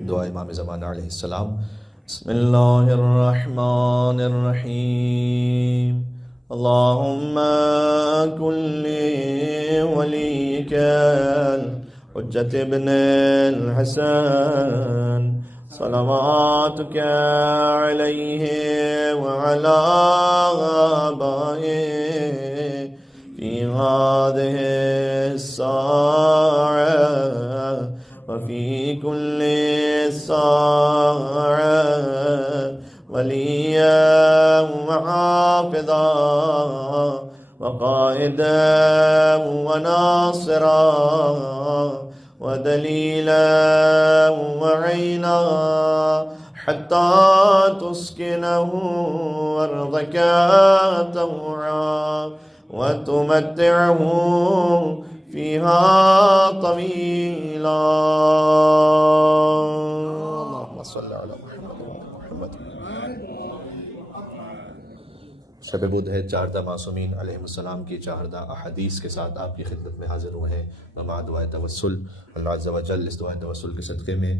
دعا امام زمانہ علیہ السلام۔ بسم اللہ الرحمن الرحیم، اللہم کن لولیک الحجۃ ابن الحسن صلواتک علیہ وعلی آبائہ فی هذه الساعة وفي كل ساعة وليا وحافظا وقائدا وناصرا ودليلا وعينا حتى تسكنه أرضك طوعا وتمتعه فيها طويلا۔ اللهم صل على محمد۔ شب بدھ ہے، 14 معصومین علیہ السلام کی 14 احادیث کے ساتھ آپ کی خدمت میں حاضر ہوئے ہیں۔ بما دعائے توسل، اللہ عز و جل اس دعائے توسل کے صدقے میں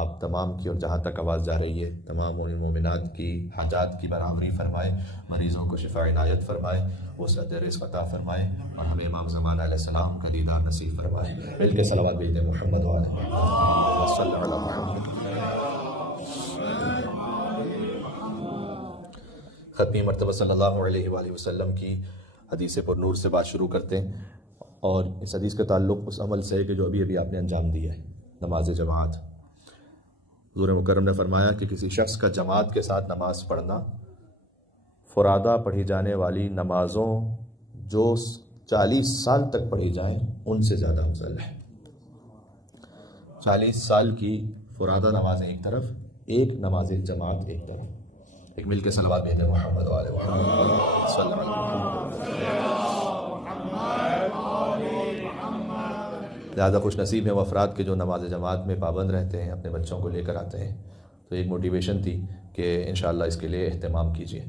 آپ تمام کی، اور جہاں تک آواز جا رہی ہے تمام مومنات کی حاجات کی برابری فرمائے، مریضوں کو شفا عنایت فرمائے، وسعت رزق عطا فرمائے، اور ہمیں امام زمانہ علیہ السلام کا دیدار نصیب فرمائے۔ مل کے صلوات بھیج دیں محمد وعلی محمد صلی اللہ علیہ محمد۔ ختمی مرتبہ صلی اللہ علیہ وآلہ وسلم کی حدیث پر نور سے بات شروع کرتے ہیں، اور اس حدیث کا تعلق اس عمل سے ہے کہ جو ابھی آپ نے انجام دیا ہے، نماز جماعت۔ حضور مکرم نے فرمایا کہ کسی شخص کا جماعت کے ساتھ نماز پڑھنا فرادہ پڑھی جانے والی نمازوں جو 40 سال تک پڑھی جائیں ان سے زیادہ افضل ہے۔ 40 سال کی فرادہ نمازیں ایک طرف، ایک نماز جماعت ایک طرف۔ ایک مل کے صلوات بھیجیں محمد وعلی محمد صلی اللہ علیہ وسلم۔ زیادہ خوش نصیب ہیں وہ افراد کے جو نماز جماعت میں پابند رہتے ہیں، اپنے بچوں کو لے کر آتے ہیں۔ تو ایک موٹیویشن تھی کہ انشاءاللہ اس کے لیے اہتمام کیجیے۔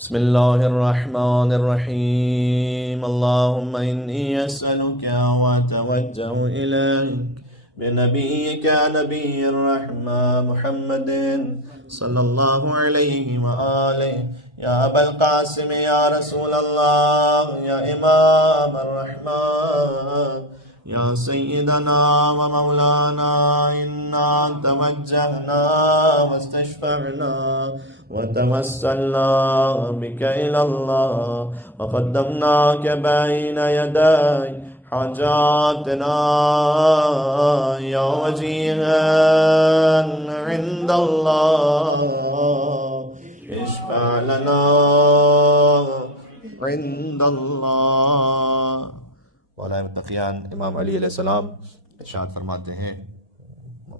بسم اللہ الرحمن الرحیم، اللہم انی اسألک واتوجہ الیک بنبیک نبی الرحمہ محمد صلی اللہ علیہ وآلہ، یا ابا القاسم یا رسول اللہ، یا امام الرحمہ، یا سیدنا و مولانا، انا توجہنا واستشفعنا وتوسلنا بك إلى الله وقدمناك بين يدي حاجاتنا يا وجيها عند الله، اشفع لنا عند الله۔ مولا متقیان امام علی علیہ السلام ارشاد فرماتے ہیں،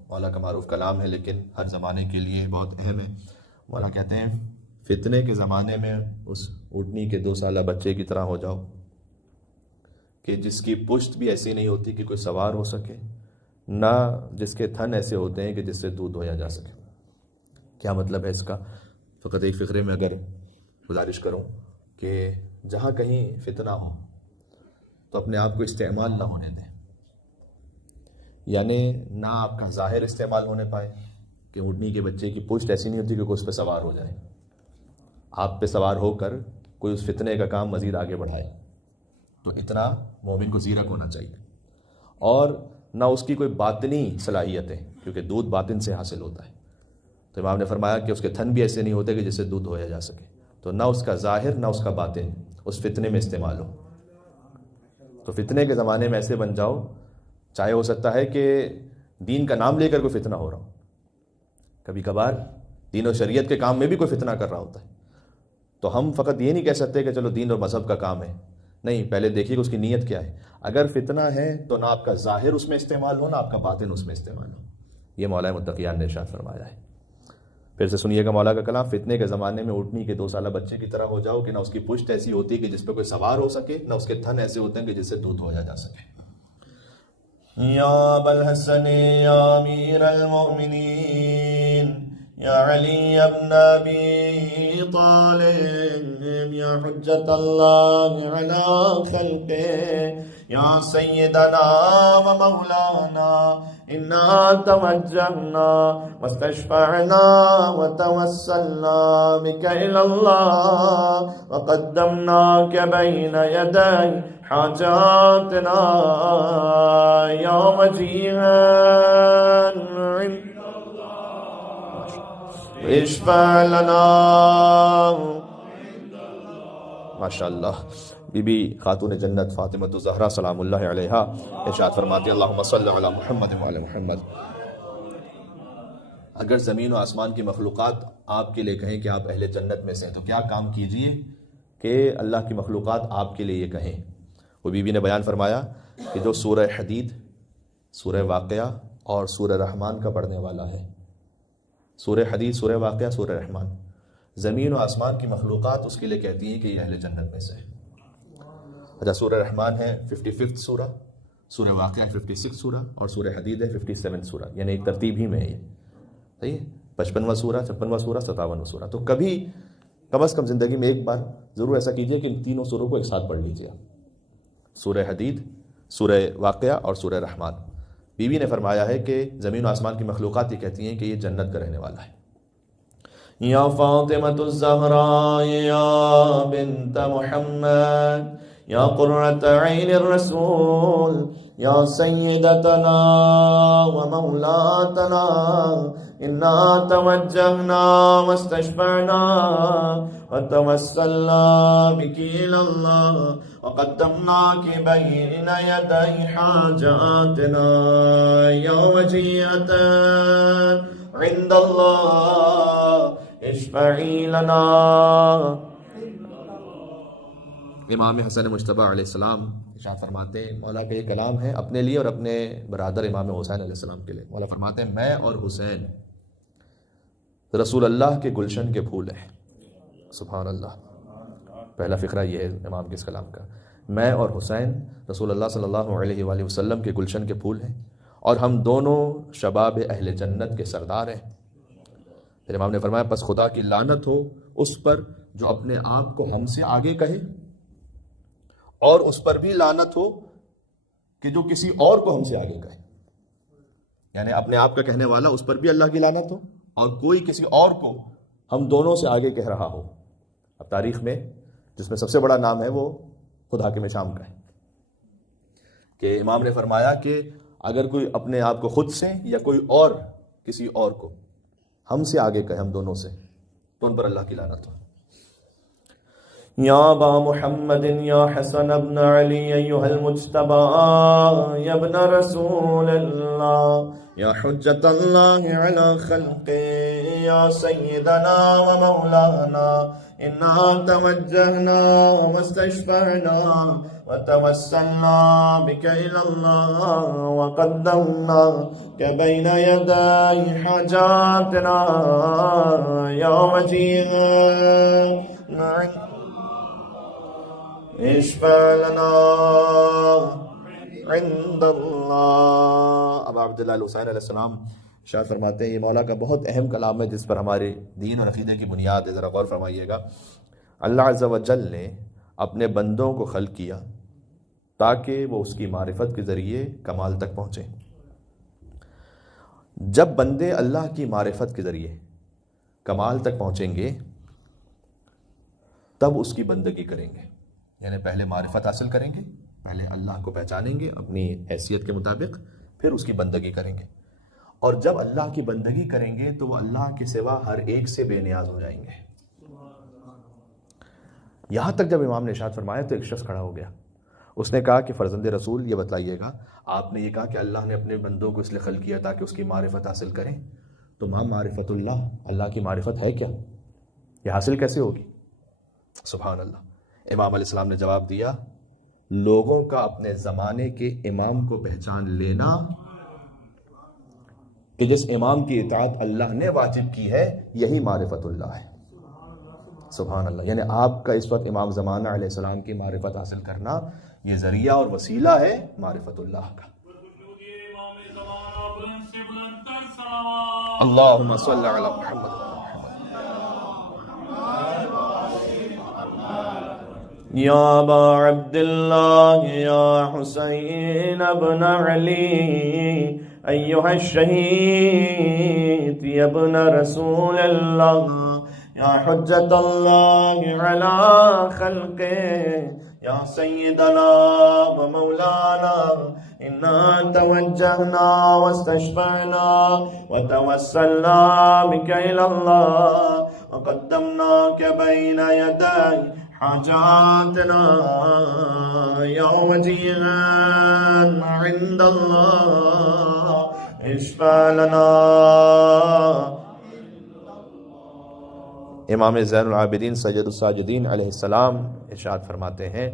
مولا کا معروف کلام ہے لیکن ہر زمانے کے لیے بہت اہم ہے۔ مولا کہتے ہیں فتنے کے زمانے میں اس اونٹنی کے 2 سالہ بچے کی طرح ہو جاؤ کہ جس کی پشت بھی ایسی نہیں ہوتی کہ کوئی سوار ہو سکے، نہ جس کے تھن ایسے ہوتے ہیں کہ جس سے دودھ دھویا جا سکے۔ کیا مطلب ہے اس کا؟ فقط ایک فقرے میں اگر گزارش کروں کہ جہاں کہیں فتنہ ہو تو اپنے آپ کو استعمال نہ ہونے دیں، یعنی نہ آپ کا ظاہر استعمال ہونے پائے کہ اونٹنی کے بچے کی پشت ایسی نہیں ہوتی کہ کوئی اس پہ سوار ہو جائے، آپ پہ سوار ہو کر کوئی اس فتنے کا کام مزید آگے بڑھائے، تو اتنا مومن کو زیرک ہونا چاہیے۔ اور نہ اس کی کوئی باطنی صلاحیتیں، کیونکہ دودھ باطن سے حاصل ہوتا ہے، تو امام نے فرمایا کہ اس کے تھن بھی ایسے نہیں ہوتے کہ جس سے دودھ دھویا جا سکے، تو نہ اس کا ظاہر نہ اس کا باطن اس فتنے میں استعمال ہو۔ تو فتنے کے زمانے میں ایسے بن جاؤ، چاہے ہو سکتا ہے کہ دین کا نام لے کر کوئی فتنہ ہو رہا ہو، کبھی کبھار دین و شریعت کے کام میں بھی کوئی فتنہ کر رہا ہوتا ہے، تو ہم فقط یہ نہیں کہہ سکتے کہ چلو دین اور مذہب کا کام ہے، نہیں، پہلے دیکھیے کہ اس کی نیت کیا ہے۔ اگر فتنہ ہے تو نہ آپ کا ظاہر اس میں استعمال ہو، نہ آپ کا باطن اس میں استعمال ہو۔ یہ مولا متقیان نے ارشاد فرمایا ہے۔ پھر سے سنیے گا مولا کا کلام، فتنے کے زمانے میں اونٹنی کے 2 سالہ بچے کی طرح ہو جاؤ کہ نہ اس کی پشت ایسی ہوتی کہ جس پہ کوئی سوار ہو سکے، نہ اس کے تھن ایسے ہوتے ہیں کہ جس سے دودھ دھویا جا سکے۔ یا ابا الحسن یا امیر المؤمنین یا علی ابن ابی طالب یا حجت اللہ علی خلقہ یا سیدنا و مولانا إنا توجهنا واستشفعنا وتوسلنا بك إلى الله وقدمناك بين يدي حاجاتنا يا وجيها اشفع لنا. ماشاء اللہ. بی بی خاتون جنت فاطمہ الزہرا سلام اللہ علیہا ارشاد فرماتی اللہم صلی علی محمد وعلی محمد. اگر زمین و آسمان کی مخلوقات آپ کے لیے کہیں کہ آپ اہل جنت میں سے ہیں تو کیا کام کیجئے کہ اللہ کی مخلوقات آپ کے لیے یہ کہیں. وہ بی بی نے بیان فرمایا کہ جو سورہ حدید، سورہ واقعہ اور سورہ رحمان کا پڑھنے والا ہے، سورہ حدید، سورہ واقعہ، سورہ رحمان، زمین و آسمان کی مخلوقات اس کے لیے کہتی ہیں کہ یہ اہل جنت میں سے ہے. اچھا، سورہ رحمان ہے 55 سورہ، سورہ واقعہ 56 سورہ اور سورہ حدید ہے 57 سورہ، یعنی ایک ترتیب ہی میں ہے یہ. صحیح ہے، 55واں سورہ، 56واں سورہ، 57واں سورہ. تو کبھی کم از کم زندگی میں ایک بار ضرور ایسا کیجئے کہ ان تینوں سوروں کو ایک ساتھ پڑھ لیجئے. سورہ حدید، سورہ واقعہ اور سورہ رحمان. بی بی نے فرمایا ہے کہ زمین و آسمان کی مخلوقات یہ کہتی ہیں کہ یہ جنت کا رہنے والا ہے. یا فاطمۃ الزہراء یا بنت محمد یا قرۃ عین الرسول یا سیدتنا و مولاتنا انا توجہنا واستشفعنا وتوسلنا بک الی اللہ وقدمناک بین یدی حاجاتنا یا وجیہۃ عند اللہ اشفعی لنا. امام حسن مجتبی علیہ السلام ارشاد فرماتے ہیں، مولا کا یہ کلام ہے اپنے لیے اور اپنے برادر امام حسین علیہ السلام کے لیے. مولا فرماتے ہیں میں اور حسین رسول اللہ کے گلشن کے پھول ہیں. سبحان اللہ. پہلا فقرہ یہ ہے امام کے اس کلام کا، میں اور حسین رسول اللہ صلی اللہ علیہ وآلہ وسلم کے گلشن کے پھول ہیں اور ہم دونوں شباب اہل جنت کے سردار ہیں. پھر امام نے فرمایا پس خدا کی لعنت ہو اس پر جو اپنے آپ کو ہم سے آگے کہے، اور اس پر بھی لعنت ہو کہ جو کسی اور کو ہم سے آگے کہے. یعنی اپنے آپ کا کہنے والا، اس پر بھی اللہ کی لعنت ہو، اور کوئی کسی اور کو ہم دونوں سے آگے کہہ رہا ہو. اب تاریخ میں جس میں سب سے بڑا نام ہے وہ خود حاکم شام کا ہے کہ امام نے فرمایا کہ اگر کوئی اپنے آپ کو خود سے یا کوئی اور کسی اور کو ہم سے آگے کہے، ہم دونوں سے، تو ان پر اللہ کی لعنت ہو. یا ابا محمد یا حسن ابن علی ایھا المجتبی یا ابن رسول اللہ یا حجت اللہ علی خلقہ یا سیدنا و مولانا انا توجہنا واستشفعنا وتوسلنا بک الی اللہ وقدمناک بین یدی حاجاتنا یا وجیہا اشفع لنا عند اللہ. اب عبداللہ الحسین علیہ السلام ارشاد فرماتے ہیں یہ مولا کا بہت اہم کلام ہے جس پر ہمارے دین اور عقیدے کی بنیاد ہے. ذرا غور فرمائیے گا. اللہ عز و جل نے اپنے بندوں کو خلق کیا تاکہ وہ اس کی معرفت کے ذریعے کمال تک پہنچیں. جب بندے اللہ کی معرفت کے ذریعے کمال تک پہنچیں گے تب اس کی بندگی کریں گے. یعنی پہلے معرفت حاصل کریں گے، پہلے اللہ کو پہچانیں گے اپنی حیثیت کے مطابق، پھر اس کی بندگی کریں گے. اور جب اللہ کی بندگی کریں گے تو وہ اللہ کے سوا ہر ایک سے بے نیاز ہو جائیں گے. یہاں تک جب امام نے ارشاد فرمایا تو ایک شخص کھڑا ہو گیا. اس نے کہا کہ فرزند رسول یہ بتلائیے گا، آپ نے یہ کہا کہ اللہ نے اپنے بندوں کو اس لیے خلق کیا تاکہ اس کی معرفت حاصل کریں، تو ماں معرفت اللہ کی معرفت ہے کیا؟ یہ حاصل کیسے ہوگی؟ سبحان اللہ. امام علیہ السلام نے جواب دیا لوگوں کا اپنے زمانے کے امام کو پہچان لینا کہ جس امام کی اطاعت اللہ نے واجب کی ہے یہی معرفت اللہ ہے. سبحان اللہ. یعنی آپ کا اس وقت امام زمانہ علیہ السلام کی معرفت حاصل کرنا یہ ذریعہ اور وسیلہ ہے معرفت اللہ کا. اللہم صلی علی محمد. یا ابا عبداللہ یا حسین ابن علی أيها الشهيد يا ابن رسول الله يا حجة الله على خلقه يا سيدنا ومولانا إنا توجهنا واستشفعنا وتوسلنا بك إلى الله وقدمناك بين يدي حاجاتنا يا وجيها عند الله اشفع لنا. امام زین العابدین سید الساجدین علیہ السلام ارشاد فرماتے ہیں،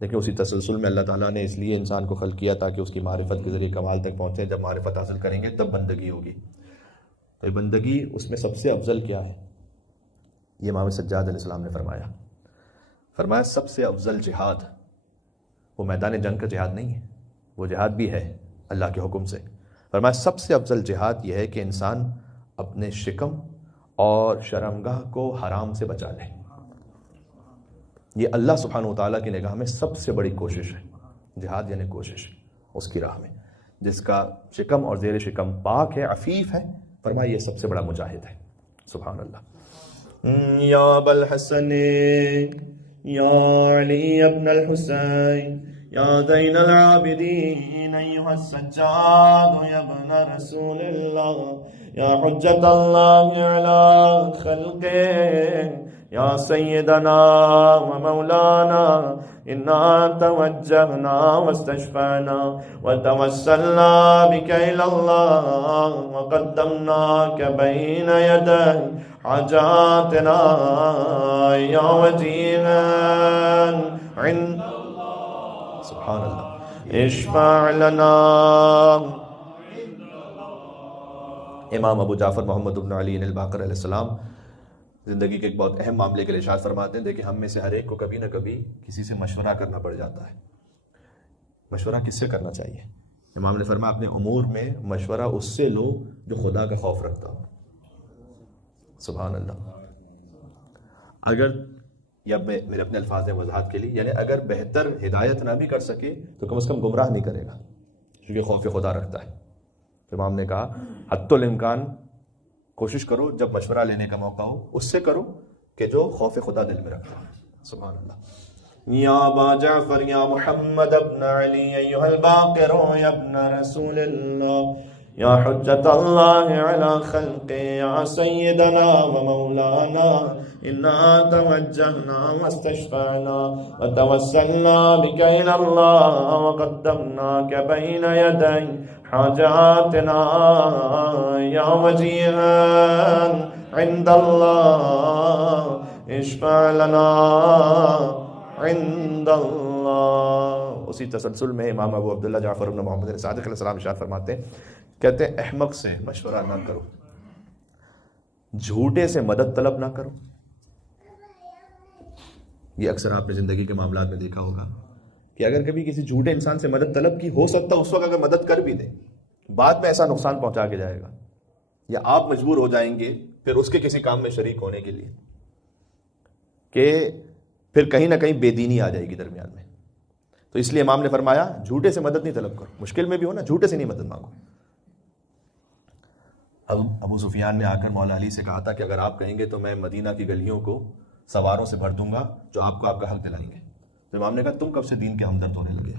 دیکھیں اسی تسلسل میں اللہ تعالیٰ نے اس لیے انسان کو خلق کیا تاکہ اس کی معرفت کے ذریعے کمال تک پہنچے. جب معرفت حاصل کریں گے تب بندگی ہوگی. تو بندگی اس میں سب سے افضل کیا ہے؟ یہ امام سجاد علیہ السلام نے فرمایا سب سے افضل جہاد وہ میدان جنگ کا جہاد نہیں ہے، وہ جہاد بھی ہے اللہ کے حکم سے. فرمایا سب سے افضل جہاد یہ ہے کہ انسان اپنے شکم اور شرمگاہ کو حرام سے بچا لے. یہ اللہ سبحانہ و تعالیٰ کی نگاہ میں سب سے بڑی کوشش ہے. جہاد یعنی کوشش اس کی راہ میں، جس کا شکم اور زیر شکم پاک ہے، عفیف ہے، فرمایا یہ سب سے بڑا مجاہد ہے. سبحان اللہ. یا ابا الحسن یا علی ابن الحسین یا زین العابدین ایها السجاد یا ابن رسول اللہ یا حجت اللہ علی خلقه یا سیدنا و مولانا انا توجهنا واستشفعنا وتوسلنا بك الى الله وقدمناك بين يدي حاجاتنا يا وجيها عند سبحان اللہ. اشفع لنا. امام ابو جعفر محمد بن علی الباقر علیہ السلام زندگی کے ایک بہت اہم معاملے کے لیے ارشاد فرماتے ہیں، دیکھیں ہم میں سے ہر ایک کو کبھی نہ کبھی کسی سے مشورہ کرنا پڑ جاتا ہے. مشورہ کس سے کرنا چاہیے؟ امام نے فرمایا اپنے امور میں مشورہ اس سے لو جو خدا کا خوف رکھتا ہو. سبحان اللہ. اگر یا میرے اپنے الفاظ ہیں وضاحت کے لیے، یعنی اگر بہتر ہدایت نہ بھی کر سکے تو کم از کم گمراہ نہیں کرے گا، کیونکہ خوف خدا رکھتا ہے. امام نے کہا حتی الامکان کوشش کرو جب مشورہ لینے کا موقع ہو اس سے کرو کہ جو خوف خدا دل میں رکھتا ہے. سبحان اللہ. یا ابا جعفر یا محمد ابن علی ایها الباقر یا ابن رسول اللہ یا حجت اللہ علی خلقه یا سیدنا و مولانا انا توجهنا واستشفعنا وتوسلنا بك الى الله وقدمناك بين يدي حاجاتنا یا وجیها عند الله اشفع لنا عند اللہ. اسی تسلسل میں امام ابو عبداللہ جعفر بن محمد صادق علیہ السلام ارشاد فرماتے ہیں، کہتے ہیں احمق سے مشورہ نہ کرو، جھوٹے سے مدد طلب نہ کرو. یہ اکثر آپ نے زندگی کے معاملات میں دیکھا ہوگا کہ اگر کبھی کسی جھوٹے انسان سے مدد طلب کی، ہو سکتا اس وقت اگر مدد کر بھی دے بعد میں ایسا نقصان پہنچا کے جائے گا، یا آپ مجبور ہو جائیں گے پھر اس کے کسی کام میں شریک ہونے کے لیے کہ پھر کہیں نہ کہیں بے دینی آ جائے گی درمیان میں. تو اس لیے امام نے فرمایا جھوٹے سے مدد نہیں طلب کرو، مشکل میں بھی ہو نا جھوٹے سے نہیں مدد مانگو. ابو سفیان نے آ کر مولا علی سے کہا تھا کہ اگر آپ کہیں گے تو میں مدینہ کی گلیوں کو سواروں سے بھر دوں گا جو آپ کو آپ کا حق دلائیں گے. تو امام نے کہا تم کب سے دین کے ہمدرد ہونے لگے؟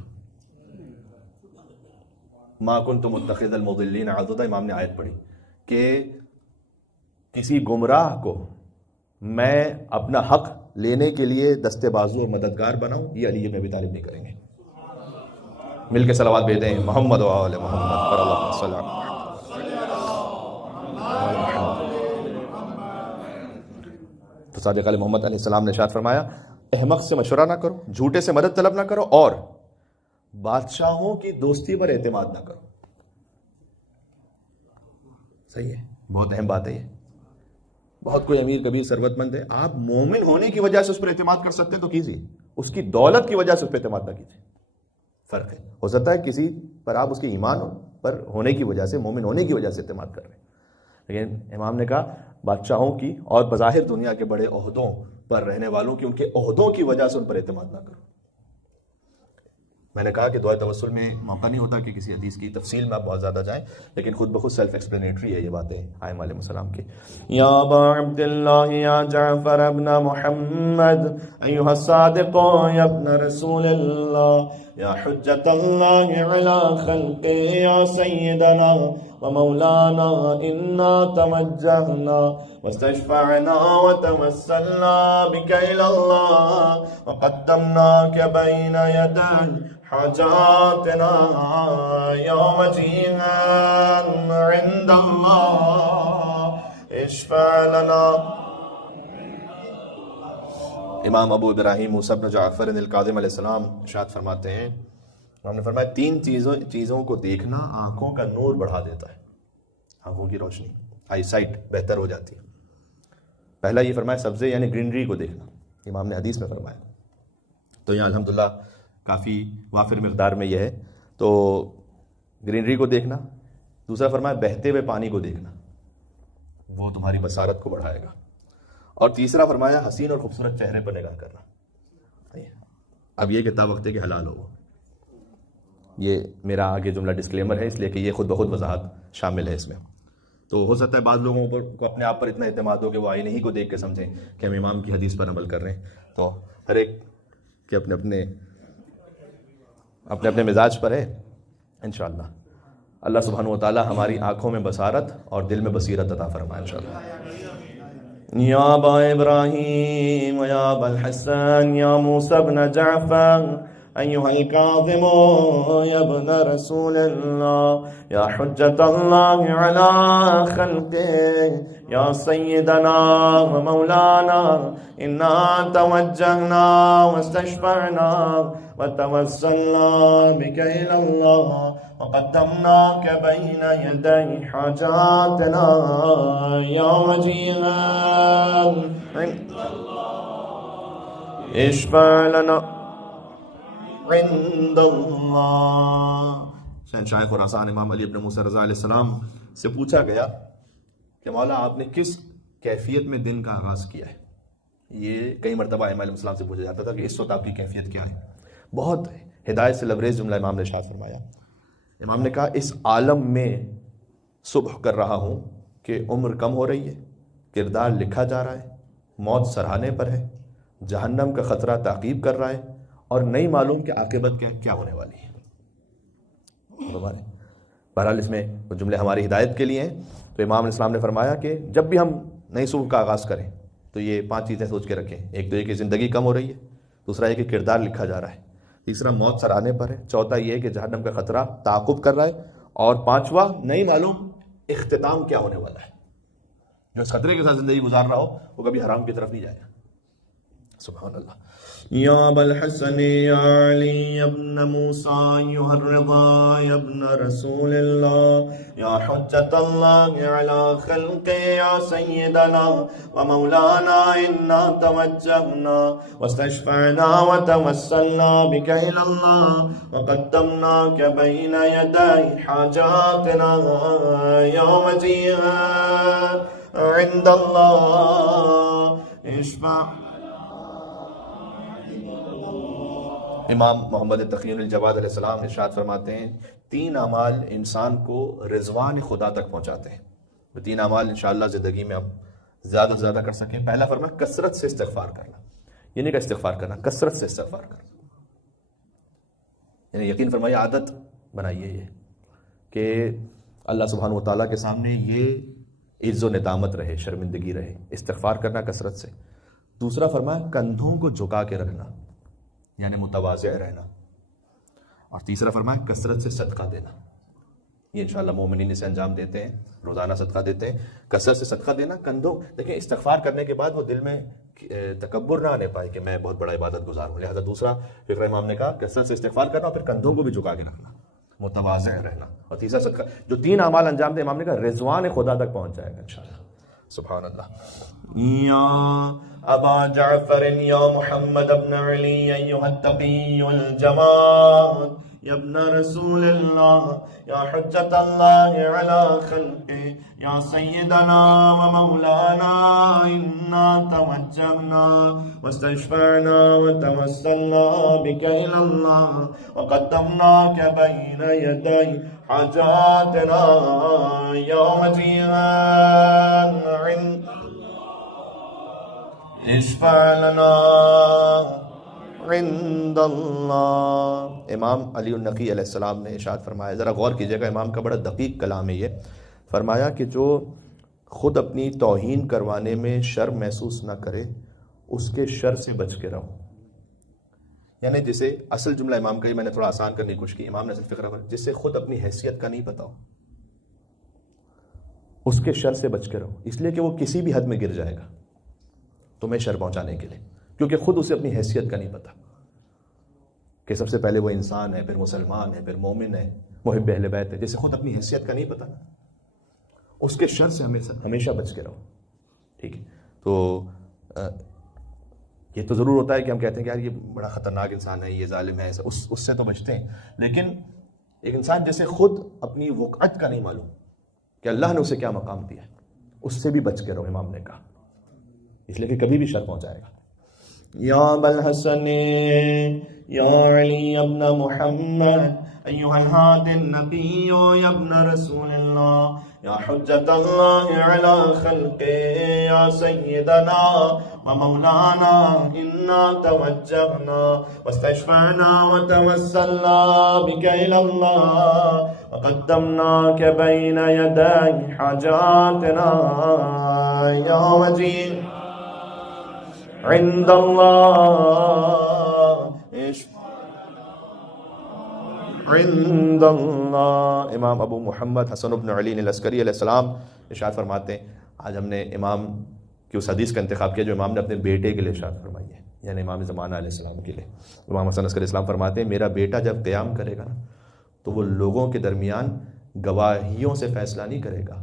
ما کنت متخذ المضلین عضدا. امام نے آیت پڑھی کہ کسی گمراہ کو میں اپنا حق لینے کے لیے دستے بازو اور مددگار بناؤں، یہ علی بن ابی طالب نہیں کریں گے. مل کے صلوات بھیجیں محمد و آل محمد پر اللہم صلی اللہ. تو صادق علیہ محمد علیہ السلام نے ارشاد فرمایا احمق سے مشورہ نہ کرو، جھوٹے سے مدد طلب نہ کرو، اور بادشاہوں کی دوستی پر اعتماد نہ کرو. صحیح ہے، بہت اہم بات ہے یہ. بہت کوئی امیر کبیر ثروت مند ہے، آپ مومن ہونے کی وجہ سے اس پر اعتماد کر سکتے ہیں تو کیجیے، اس کی دولت کی وجہ سے اس پر اعتماد نہ کیجیے. فرق ہے. ہو سکتا ہے کسی پر آپ اس کے ایمان پر ہونے کی وجہ سے، مومن ہونے کی وجہ سے اعتماد کر رہے ہیں، لیکن امام نے کہا بادشاہوں کی اور بظاہر دنیا کے بڑے عہدوں پر رہنے والوں کی، ان کے عہدوں کی وجہ سے ان پر اعتماد نہ کرو. میں نے کہا کہ دعائے توسل میں موقع نہیں ہوتا کہ کسی حدیث کی تفصیل میں آپ بہت زیادہ جائیں، لیکن خود بخود سیلف ایکسپلینیٹری ہے یہ باتیں آئمہ علیہ السلام کی. یا ابا عبد اللہ یا جعفر ابن محمد ایھا الصادق یا ابن رسول اللہ یا حجت اللہ علی خلقہ یا سیدنا ومولانا انا توجہنا واستشفعنا وتوسلنا بک الی اللہ وقدمناک بین یدی حاجاتنا یوم جینا عند اللہ اشفع لنا. امام ابو ابراہیم موسیٰ بن جعفر الکاظم علیہ السلام ارشاد فرماتے ہیں، انہوں نے فرمایا 3 چیزوں کو دیکھنا آنکھوں کا نور بڑھا دیتا ہے، آنکھوں کی روشنی، آئی سائٹ بہتر ہو جاتی ہے. پہلا یہ فرمایا سبزے یعنی گرینری کو دیکھنا، امام نے حدیث میں فرمایا. تو یہاں الحمدللہ کافی وافر مقدار میں یہ ہے. تو گرینری کو دیکھنا. دوسرا فرمایا بہتے ہوئے پانی کو دیکھنا، وہ تمہاری بصارت کو بڑھائے گا. اور تیسرا فرمایا حسین اور خوبصورت چہرے پر نگاہ کرنا. اب یہ کتاب وقت ہے کہ حلال ہو. یہ میرا آگے جملہ ڈسکلیمر ہے، اس لیے کہ یہ خود بخود وضاحت شامل ہے اس میں. تو ہو سکتا ہے بعض لوگوں کو اپنے آپ پر اتنا اعتماد ہو کہ وہ آئینہ ہی کو دیکھ کے سمجھیں کہ ہم امام کی حدیث پر عمل کر رہے ہیں. تو ہر ایک کے اپنے مزاج پر ہے. انشاءاللہ اللہ سبحانہ و تعالی ہماری آنکھوں میں بصارت اور دل میں بصیرت عطا فرمائے انشاءاللہ. یا ابا ابراہیم یا ابا الحسن یا موسیٰ بن جعفر ایھا الکاظم یا ابن رسول اللہ یا حجت اللہ علی خلقہ یا سیدنا و مولانا انا توجہنا واستشفعنا وتوسلنا بک الی اللہ وقدمناک بین یدی حاجاتنا یوم جینا اشفع لنا عند اللہ. شہنشاہ خراسان امام علی ابن موسیٰ رضا علیہ السلام سے پوچھا گیا کہ مولا آپ نے کس کیفیت میں دن کا آغاز کیا ہے. یہ کئی مرتبہ امام علیہ السلام سے پوچھا جاتا تھا کہ اس وقت آپ کی کیفیت کیا ہے. بہت ہدایت سے لبریز جملہ امام نے ارشاد فرمایا. امام نے کہا اس عالم میں صبح کر رہا ہوں کہ عمر کم ہو رہی ہے، کردار لکھا جا رہا ہے، موت سراہنے پر ہے، جہنم کا خطرہ تعقیب کر رہا ہے، اور نہیں معلوم کہ عاقبت کیا ہونے والی ہے. بہرحال اس میں وہ جملے ہماری ہدایت کے لیے ہیں. تو امام علیہ السلام نے فرمایا کہ جب بھی ہم نئی صبح کا آغاز کریں تو یہ 5 چیزیں سوچ کے رکھیں. ایک تو یہ کہ زندگی کم ہو رہی ہے، دوسرا یہ کہ کردار لکھا جا رہا ہے، تیسرا موت سراہنے پر ہے، چوتھا یہ کہ جہنم کا خطرہ تعاقب کر رہا ہے، اور 5واں نہیں معلوم اختتام کیا ہونے والا ہے. جو اس خطرے کے ساتھ زندگی گزار رہا ہو وہ کبھی حرام کی طرف نہیں جائے گا. سبحان اللہ. یا ابا الحسن یا علی ابن موسیٰ ایھا الرضا یا ابن رسول اللہ یا حجت اللہ علی خلقہ یا سیدنا ومولانا انا توجہنا واستشفعنا وتوسلنا بک الی اللہ وقدمناک بین یدی حاجاتنا یوم جینا عند اللہ اشفع. امام محمد تقی الجواد علیہ السلام ارشاد فرماتے ہیں 3 اعمال انسان کو رضوان خدا تک پہنچاتے ہیں. وہ 3 اعمال انشاءاللہ زندگی میں ہم زیادہ سے زیادہ کر سکیں. پہلا فرمایا کثرت سے استغفار کرنا. یہ نہیں کہ استغفار کرنا، کثرت سے استغفار کرنا. یعنی یقین فرمائیے عادت بنائیے یہ کہ اللہ سبحانہ و تعالیٰ کے سامنے یہ عز و ندامت رہے، شرمندگی رہے، استغفار کرنا کثرت سے. دوسرا فرمایا کندھوں کو جھکا کے رکھنا، یعنی متواضع رہنا. اور تیسرا فرمایا کثرت سے صدقہ دینا. یہ انشاءاللہ مومنین اسے انجام دیتے ہیں، روزانہ صدقہ دیتے ہیں. کثرت سے صدقہ دینا. کندھوں دیکھیں استغفار کرنے کے بعد وہ دل میں تکبر نہ آنے پائے کہ میں بہت بڑا عبادت گزار ہوں. لہذا دوسرا فکر امام نے کہا کثرت سے استغفار کرنا، اور پھر کندھوں کو بھی جھکا کے رکھنا، متواضع رہنا. اور تیسرا صدقہ. جو 3 اعمال انجام دے امام نے کہا رضوان خدا تک پہنچ جائے گا انشاءاللہ. سبحان اللہ. یا ابا جعفر یا محمد ابن علی ایھا التقی الجواد يا ابن رسول الله يا حجة الله على خلقه يا سيدنا ومولانا إنا توجهنا واستشفعنا وتوسلنا بك إلى الله وقدمناك بين يدي حاجاتنا يوم جيهان عند اشفع لنا عند اللہ. امام علی النقی علیہ السلام نے ارشاد فرمایا، ذرا غور کیجیے گا، امام کا بڑا دقیق کلام ہے یہ. فرمایا کہ جو خود اپنی توہین کروانے میں شرم محسوس نہ کرے اس کے شر سے بچ کے رہو. یعنی جسے اصل جملہ امام کا ہی میں نے تھوڑا آسان کرنے کی کوشش کی، امام نے اصل فقرہ پر جس سے خود اپنی حیثیت کا نہیں پتا ہو اس کے شر سے بچ کے رہو، اس لیے کہ وہ کسی بھی حد میں گر جائے گا تمہیں شر پہنچانے کے لیے، کیونکہ خود اسے اپنی حیثیت کا نہیں پتا کہ سب سے پہلے وہ انسان ہے، پھر مسلمان ہے، پھر مومن ہے، محب اہل بیت ہے. جسے خود اپنی حیثیت کا نہیں پتا اس کے شر سے ہمیشہ بچ کے رہو. ٹھیک ہے، تو یہ تو ضرور ہوتا ہے کہ ہم کہتے ہیں کہ یار یہ بڑا خطرناک انسان ہے، یہ ظالم ہے، اس سے تو بچتے ہیں. لیکن ایک انسان جسے خود اپنی وقعت کا نہیں معلوم کہ اللہ نے اسے کیا مقام دیا ہے، اس سے بھی بچ کے رہو. امام نے کہا اس لیے کہ کبھی بھی شر پہنچائے گا. یا ابا الحسن یا علی ابن محمد ایها الهادي النبي يا ابن رسول الله يا حجة الله على خلقه يا سيدنا ومولانا إنا توجهنا واستشفعنا وتوسلنا بك إلى الله وقدمناك بين يدي حاجاتنا يا وجيه عند الله عند اللہ. امام ابو محمد حسن بن علی العسکری علیہ السلام ارشاد فرماتے ہیں، آج ہم نے امام کی اس حدیث کا انتخاب کیا جو امام نے اپنے بیٹے کے لیے ارشاد فرمائی ہے، یعنی امام زمانہ علیہ السلام کے لیے. امام حسن عسکری السلام فرماتے ہیں میرا بیٹا جب قیام کرے گا نا تو وہ لوگوں کے درمیان گواہیوں سے فیصلہ نہیں کرے گا،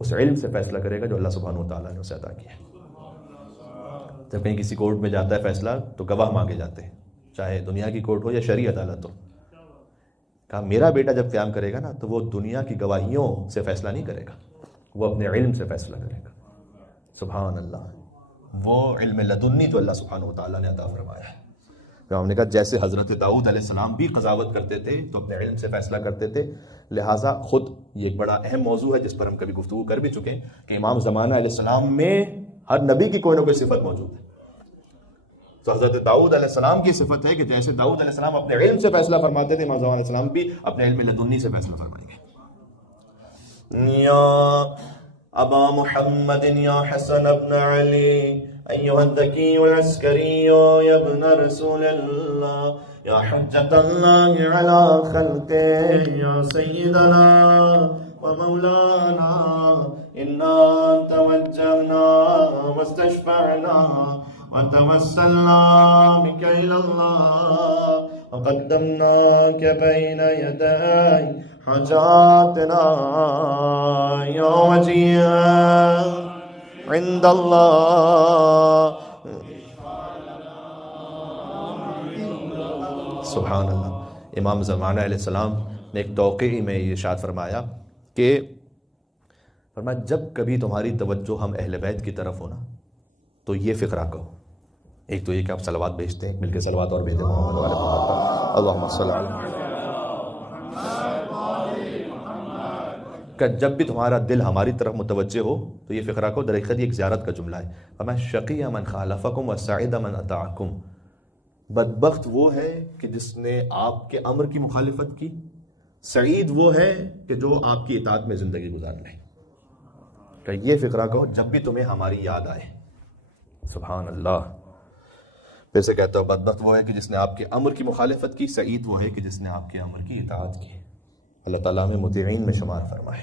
اس علم سے فیصلہ کرے گا جو اللہ سبحانہ و تعالیٰ نے اسے عطا کیا ہے. جب کہیں کسی کورٹ میں جاتا ہے فیصلہ تو گواہ مانگے جاتے ہیں، چاہے دنیا کی کورٹ ہو یا شرعی عدالت ہو. کہا میرا بیٹا جب قیام کرے گا نا تو وہ دنیا کی گواہیوں سے فیصلہ نہیں کرے گا، وہ اپنے علم سے فیصلہ کرے گا. سبحان اللہ، وہ علم لدنی جو اللہ سبحانہ و تعالیٰ نے عطا فرمایا ہے. ہم نے کہا جیسے حضرت داؤد علیہ السلام بھی قضاوت کرتے تھے تو اپنے علم سے فیصلہ کرتے تھے، لہٰذا خود یہ ایک بڑا اہم موضوع ہے جس پر ہم کبھی گفتگو کر بھی چکے ہیں کہ امام زمانہ علیہ السلام میں ہر نبی کی کوئی نہ کوئی صفت موجود ہے. تو حضرت داؤد علیہ السلام کی صفت ہے کہ جیسے داؤد علیہ السلام اپنے علم سے فیصلہ فرماتے تھے، امام زمان علیہ السلام بھی اپنے علم لدنی سے فیصلہ فرمائیں گے. یا ابا محمد یا حسن ابن علی ایها الذکی العسکری یا ابن رسول اللہ یا حجت اللہ علی خلقه یا سیدنا ومولانا انا توجهنا واستشفعنا وتوسلنا بك إلى الله وقدمناك بين يدي حاجاتنا يا وجيها عند الله. سبحان اللہ. امام زمانہ علیہ السلام نے ایک توقیعی میں یہ ارشاد فرمایا کہ فرمایا جب کبھی تمہاری توجہ ہم اہل بیت کی طرف ہو نا تو یہ فقرہ کہو. ایک تو یہ کہ آپ صلوات بھیجتے ہیں، مل کے صلوات اور بھیجتے محمد والے محمد پر اللہم صلی علی. کہ جب بھی تمہارا دل ہماری طرف متوجہ ہو تو یہ فقرہ کو در حقیقت یہ ایک زیارت کا جملہ ہے. فمن شقی من خالفکم وسعید من اطاعکم. بدبخت وہ ہے کہ جس نے آپ کے امر کی مخالفت کی، سعید وہ ہے کہ جو آپ کی اطاعت میں زندگی گزار لے. کہ یہ فقرہ کہو جب بھی تمہیں ہماری یاد آئے. سبحان اللہ. پھر سے کہتا ہوں بدبخت وہ ہے کہ جس نے آپ کے امر کی مخالفت کی، سعید وہ ہے کہ جس نے آپ کے امر کی اطاعت کی. اللہ تعالیٰ ہمیں مطیعین میں شمار فرمائے.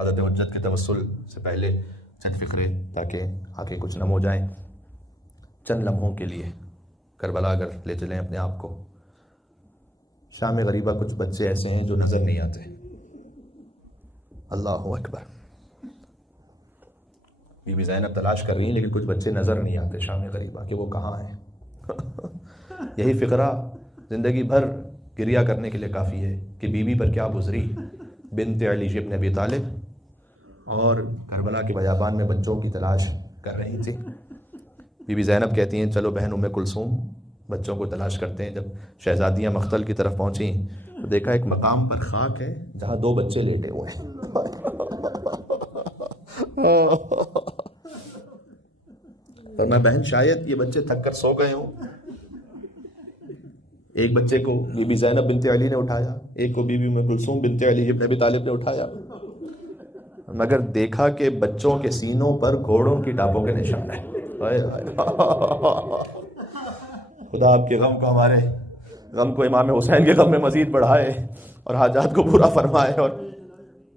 حضرت حجت کے توسل سے پہلے چند فقرے تاکہ آگے کچھ نم ہو جائیں. چند لمحوں کے لیے کربلا اگر لے چلیں اپنے آپ کو. شام غریبہ کچھ بچے ایسے ہیں جو نظر نہیں آتے. اللہ اکبر. بی بی زینب تلاش کر رہی ہیں لیکن کچھ بچے نظر نہیں آتے شام غریبہ کہ وہ کہاں ہیں. یہی فقرہ زندگی بھر گریہ کرنے کے لیے کافی ہے کہ بیوی پر کیا گزری، بنت علی ابن ابی طالب، اور کربلا کے بیابان میں بچوں کی تلاش کر رہی تھی۔ بی بی زینب کہتی ہیں چلو بہن ام کلثوم بچوں کو تلاش کرتے ہیں۔ جب شہزادیاں مقتل کی طرف پہنچیں تو دیکھا ایک مقام پر خاک ہے جہاں 2 بچے لیٹے ہوئے ہیں۔ اور میں بہن شاید یہ بچے تھک کر سو گئے ہوں۔ ایک بچے کو بی بی زینب بنت علی نے اٹھایا، ایک کو بی بی ام کلثوم بنت علی ابن ابی طالب نے اٹھایا، مگر دیکھا کہ بچوں کے سینوں پر گھوڑوں کی ٹاپوں کے نشان ہیں۔ خدا آپ کے غم کو، ہمارے غم کو امام حسین کے غم میں مزید بڑھائے اور حاجات کو پورا فرمائے اور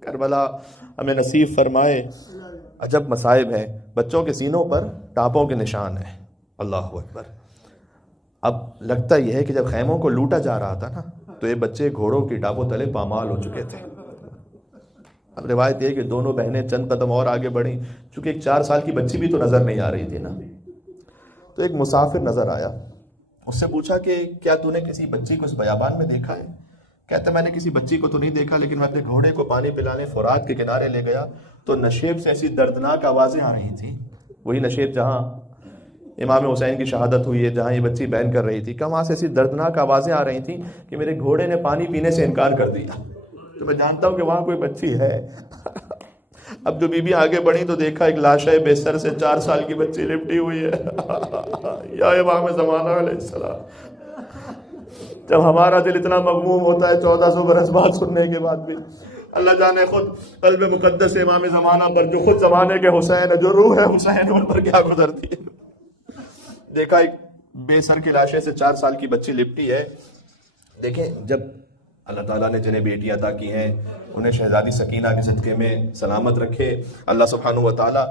کربلا ہمیں نصیب فرمائے۔ عجب مصائب ہیں، بچوں کے سینوں پر ٹاپوں کے نشان ہیں۔ اللہ اکبر۔ اب لگتا یہ ہے کہ جب خیموں کو لوٹا جا رہا تھا نا تو یہ بچے گھوڑوں کی ٹاپوں تلے پامال ہو چکے تھے۔ اب روایت یہ کہ دونوں بہنیں چند قدم اور آگے بڑھیں، چونکہ ایک 4 سال کی بچی بھی تو نظر نہیں آ رہی تھی نا، تو ایک مسافر نظر آیا، اس سے پوچھا کہ کیا تو نے کسی بچی کو اس بیابان میں دیکھا ہے؟ کہتا میں نے کسی بچی کو تو نہیں دیکھا، لیکن میں اپنے گھوڑے کو پانی پلانے فرات کے کنارے لے گیا تو نشیب سے ایسی دردناک آوازیں آ رہی تھیں، وہی نشیب جہاں امام حسین کی شہادت ہوئی ہے، جہاں یہ بچی بیان کر رہی تھی، کہ وہاں سے ایسی دردناک آوازیں آ رہی تھیں کہ میرے گھوڑے نے پانی پینے سے انکار کر دیا، تو میں جانتا ہوں کہ وہاں کوئی بچی ہے۔ اب جو بی بی آگے بڑھی تو دیکھا ایک لاش بے سر سے 4 سال کی بچی لپٹی ہوئی ہے۔ یا امام زمانہ علیہ السلام، جب ہمارا دل اتنا مغموم ہوتا ہے 1400 برس بعد سننے کے بعد بھی، اللہ جانے خود قلب مقدس امام زمانہ پر، جو خود زمانے کے حسین ہے، جو روح ہے حسین، ان پر کیا گزرتی ہے۔ دیکھا ایک بے سر کی لاشیں سے 4 سال کی بچی لپٹی ہے۔ دیکھیں جب اللہ تعالیٰ نے جنہیں بیٹی عطا کی ہیں انہیں شہزادی سکینہ کے صدقے میں سلامت رکھے اللہ سبحانہ و تعالیٰ،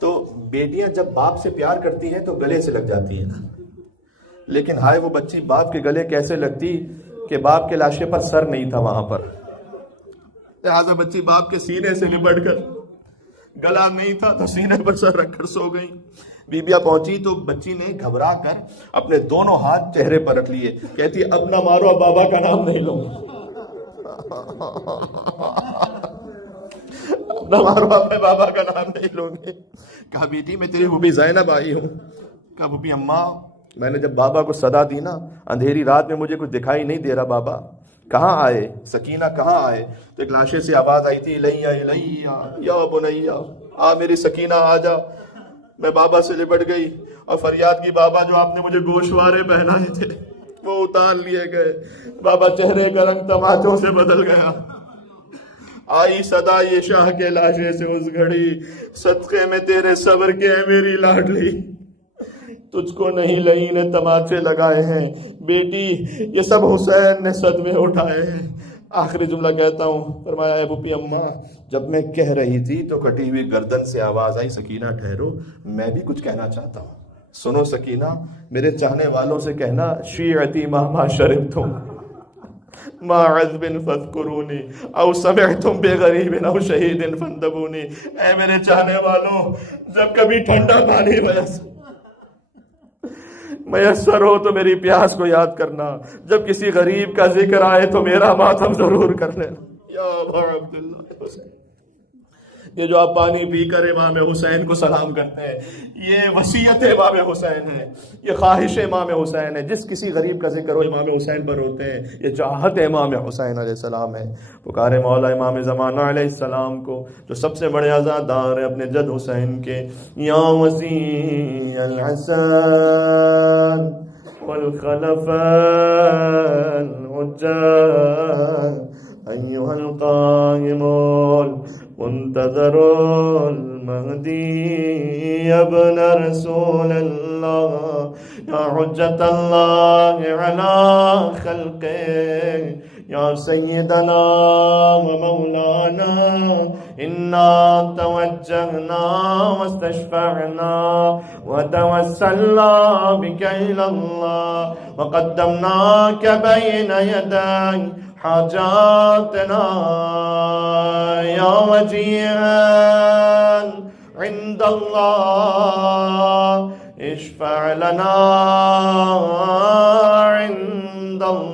تو بیٹیاں جب باپ سے پیار کرتی ہیں تو گلے سے لگ جاتی ہیں، لیکن ہائے وہ بچی باپ کے گلے کیسے لگتی کہ باپ کے لاشے پر سر نہیں تھا وہاں پر، لہٰذا بچی باپ کے سینے سے لپٹ کر، گلا نہیں تھا تو سینے پر سر رکھ کر سو گئی۔ بیبیاں پہنچی تو بچی نے گھبرا کر اپنے دونوں ہاتھ چہرے پر رکھ لیے، کہتی اب نہ مارو، اب بابا کا نام نہیں لوں، اب نہ مارو، اب میں بابا کا نام نہیں لوں گی۔ کہا بیٹی میں تیری پھوپھی زینب آئی ہوں۔ کہا پھوپھی اماں میں نے جب بابا کو صدا دی نا، اندھیری رات میں مجھے کچھ دکھائی نہیں دے رہا، بابا کہاں آئے، سکینہ کہاں آئے؟ تو ایک لاشے سے آواز آئی تھی الیہ الیہ یا بنیہ، آ میری سکینہ آ جا۔ میں بابا سے لپٹ گئی اور فریاد کی، بابا جو آپ نے مجھے گوشوارے پہنائے تھے وہ اتار لیے گئے، بابا چہرے کا رنگ تماچوں سے بدل گیا۔ آئی صدا یہ شاہ کے لاشے سے اس گھڑی، صدقے میں تیرے صبر کے ہے میری لاڈلی، تجھ کو نہیں لئی نے تماچے لگائے ہیں، بیٹی یہ سب حسین نے صدمے اٹھائے ہیں۔ آخری جملہ کہتا ہوں، فرمایا اے پھوپھی اماں جب میں کہہ رہی تھی تو کٹی ہوئی گردن سے آواز آئی، سکینہ ٹھہرو میں بھی کچھ کہنا چاہتا ہوں۔ سنو سکینہ، میرے چاہنے والوں سے کہنا شیعتی مہما شربتم ما عذب فاذکرونی او سمعتم بغریب او شہید فاندبونی، اے میرے چاہنے والوں جب کبھی ٹھنڈا پانی میسر ہو تو میری پیاس کو یاد کرنا، جب کسی غریب کا ذکر آئے تو میرا ماتم ضرور کر لینا۔ یا ابا عبداللہ حسین، یہ جو آپ پانی پی کر امام حسین کو سلام کرتے ہیں، یہ وصیت امام حسین ہے، یہ خواہش امام حسین ہے، جس کسی غریب کا ذکر ہو امام حسین پر ہوتے ہیں، یہ چاہت امام حسین علیہ السلام ہے۔ پکارے مولا امام زمانہ علیہ السلام کو جو سب سے بڑے عزادار ہیں اپنے جد حسین کے، یا وسیع الحسن والخلف الحجاج ایھا القائم منتظر المہدی ابن رسول اللہ، یا حجت اللہ علی خلقہ، یا سیدنا و مولانا انا توجہنا واستشفعنا وتوسلنا بک الی اللہ وقدمناک بین یدی حاجاتنا یا وجیہا عند اللہ اشفع لنا عند اللہ